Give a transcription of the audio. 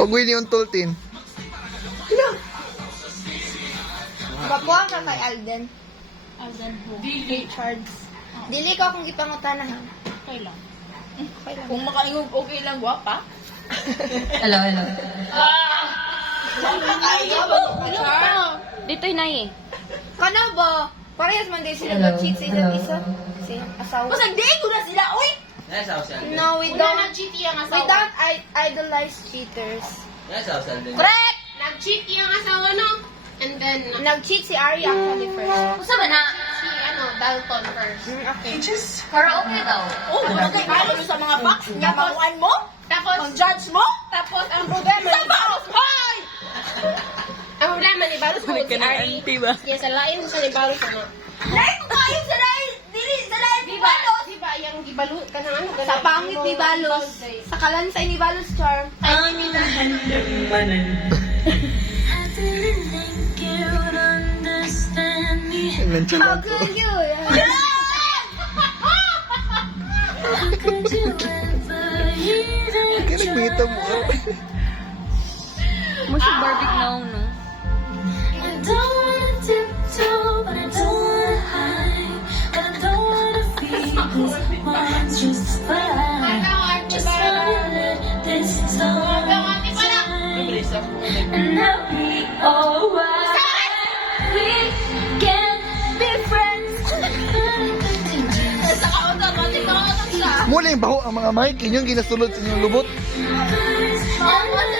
Pag-uwi ni Untultin. Papuha ka kay Alden. Alden po. Richards. Dili ko akong gipangutanahan. Okay lang. Okay lang. Kung makaingog, okay lang, guwapa. Hello, hello. Char. Dito'y nay eh. Kano ba? Parehas man din sila Hello, mag-cheat sa isa't hello. isa. Si asawa. Mas nagdigo na sila, uy! No, we Una don't. nag-cheat yung We asawa. don't idolize cheaters. Correct! Nag-cheat yung asawa, no? And then, Nag-cheat si Ari actually first. Usa ba na? si, Dalton first. Okay. Karaoke daw. Oh, okay, malo sa mga facts. Nabawan mo? Tapos, Ang judge mo? tapos, ang problema Sa baos, hoy! ang problema ni Balos ko, si Ari. Yes, sa lain sa ni Balos, ano? Lahat ko kayo sa lahat. Dili, sa lahat. Diba, diba, yung gibalut ka ng ano? Sa pangit ni Balos. Sa kalansay ni Balos, Charm. Ilan siya How lang to? could you? Kaya nagmita mo. Musi barbie now, no? And I'll be alright. We can be friends. Mula yung baho ang mga mic. Inyong ginasulod sa inyong lubot. Always